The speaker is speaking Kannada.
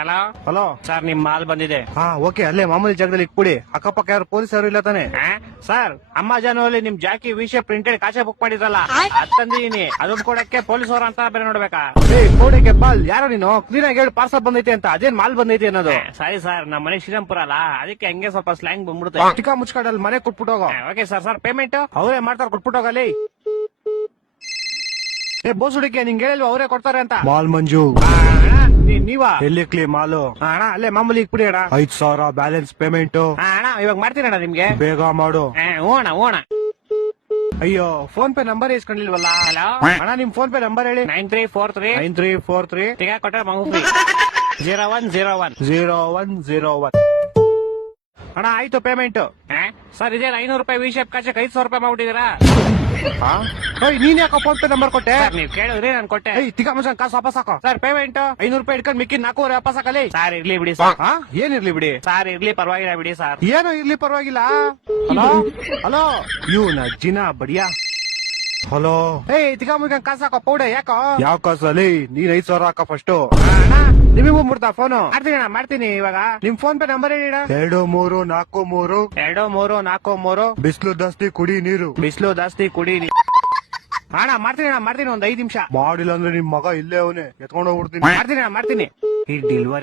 ಹಲೋ ಹಲೋ ಸರ್, ನಿಮ್ ಮಾಲ್ ಬಂದಿದೆ. ಹಾ ಓಕೆ, ಅಲ್ಲೇ ಮಾಮೂಲಿ ಜಾಗದಲ್ಲಿ ಇಟ್ಬಿಡಿ. ಅಕ್ಕಪಕ್ಕ ಯಾರು ಪೊಲೀಸ್ ಯಾರು ಇಲ್ಲ ತಾನೆ? ಸರ್, ಅಮೆಜಾನ್ ಅಲ್ಲಿ ನಿಮ್ ಜಾಕಿ ವಿಷಯ ಪ್ರಿಂಟೆಡ್ ಕಾಚೆ ಬುಕ್ ಮಾಡಿದ್ರಲ್ಲ, ಅದ್ ತಂದಿದೀನಿ. ಅದನ್ನ ಕೊಡಕ್ಕೆ ಪೊಲೀಸ್ ಅವ್ರ ಅಂತ ಬೇರೆ ನೋಡ್ಬೇಕಾ? ಕೋಡೆಗೆ ಬಾಲ್ ಯಾರೋ ನೀನು ಕ್ಲೀನ್ ಆಗಿ ಹೇಳಿ ಪಾರ್ಸಲ್ ಬಂದೈತೆ ಅಂತ. ಅದೇನ್ ಮಾಲ್ ಬಂದೈತೆ ಅನ್ನೋದು? ಸರಿ ಸರ್, ನಮ್ಮ ಮನೆ ಶ್ರೀರಾಮ್ಪುರ ಅಲ್ಲ, ಅದಕ್ಕೆ ಹಂಗೆ ಸ್ವಲ್ಪ ಸ್ಲ್ಯಾಂಗ್ ಬಂದ್ಬಿಡುತ್ತೆ. ಚಿಕ್ಕ ಮುಚ್ಕಾಡಲ್ಲಿ ಮನೆ ಕೊಟ್ಬಿಟ್ಟೋಗೋ. Okay sir. ಸರ್ ಪೇಮೆಂಟ್ ಅವರೇ ಮಾಡ್ತಾರ, ಕೊಟ್ಬಿಟ್ಟೋಗಲ್ಲಿ. ಬೋಸ್ ಹುಡುಗಿ ನಿಂಗೆ ಹೇಳಿಲ್ವ ಅವರೇ ಕೊಡ್ತಾರೆ ಅಂತ? ಮಾಲ್ ಮಂಜು ನೀವಾ? ಎಲ್ಲಿ ಕ್ಲೀ ಮಾಲು? ಅಣ್ಣ ಅಲ್ಲೇ ಮಾಮೂಲಿ ಇಕ್ಬಿಡಿ ಅಣ್ಣ. 5,000 ಬ್ಯಾಲೆನ್ಸ್ ಪೇಮೆಂಟ್. ಅಣ್ಣ ಇವಾಗ ಮಾಡ್ತೀನಿ ಅಣ್ಣ ನಿಮ್ಗೆ. ಬೇಗ ಮಾಡು. ಓಣ ಓಣ. ಅಯ್ಯೋ, ಫೋನ್ ಪೇ ನಂಬರ್ ಇಸ್ಕೊಂಡಿಲ್ವಲ್ಲ? ಹಲೋ ಅಣ್ಣ, ನಿಮ್ ಫೋನ್ ಪೇ ನಂಬರ್ ಹೇಳಿ. 9343 9343 ತಿಗ ಕೊಟ್ರೆ ಮಗು 0101 0101. ಅಣ್ಣ ಆಯ್ತು ಪೇಮೆಂಟ್. ಸರ್, ಇದೇ 500 ರೂಪಾಯಿ ವಿ ಶೇಪ್ ಕಾಚಕ್ಕೆ 500 ರೂಪಾಯಿ ಮಾಡ್ಬಿಟ್ಟಿದ್ದೀರಾ? ನೀನ್ ಯಾಕೋ ಫೋನ್ ಪೇ ನಂಬರ್ ಕೊಟ್ಟೆ? ನೀವ್ ಕೇಳಿದ್ರಿ, ನಾನು ಕೊಟ್ಟೆ. ತಿಕ್ಕ ಮಚ್ಚನ್ ಕಾಸು ವಾಪಸ್ ಹಾಕೋ. ಸರ್ ಪೇಮೆಂಟ್ 500 ರೂಪಾಯಿ ಇಟ್ಕೊಂಡು ಮಿಕ್ಕಿ 400 ವಾಪಸ್ ಹಾಕಲಿ. ಸರ್ ಇರ್ಲಿ ಬಿಡಿ ಸರ್. ಏನಿರ್ಲಿ ಬಿಡಿ? ಸರ್ ಇರ್ಲಿ, ಪರವಾಗಿಲ್ಲ ಬಿಡಿ ಸರ್. ಏನೋ ಇರ್ಲಿ, ಪರವಾಗಿಲ್ಲ. ಹಲೋ ಹಲೋ, ಇವ್ನ ಜಿನ ಬಡಿಯಾ. ಹಲೋ, ತಿಕ್ಕ ಮುಗಿನ್ ಕಾಸು ಹಾಕೋ. ಪೌಡೆ ಯಾಕೋ? ಯಾವ ಕಾಸಲ್ಲಿ? ನೀನ್ 5,000 ಹಾಕೋ ಫಸ್ಟ್. ನಿಮಗೂ ಮುಡ್ತಾ ಫೋನು? ಮಾಡ್ತೀನಿ ಅಣ್ಣ, ಮಾಡ್ತೀನಿ ಇವಾಗ. ನಿಮ್ ಫೋನ್ ಪೇ ನಂಬರ್ ಹೇಳಿ. 2343 2343 ಬಿಸಿಲು ಜಾಸ್ತಿ ಕುಡಿ ನೀರು. ಬಿಸಿಲು ಜಾಸ್ತಿ ಕುಡಿ. ಅಣ್ಣ ಮಾಡ್ತೀನಿ ಒಂದ್ 5 ನಿಮಿಷ. ಮಾಡಿಲ್ಲ ಅಂದ್ರೆ ನಿಮ್ ಮಗ ಇಲ್ಲೇ ಅವನೇ ಎತ್ಕೊಂಡು ಹೋಗ್ಬಿಡ್ತೀನಿ. ಮಾಡ್ತೀನಿ ಈ ಡೆಲಿವರಿ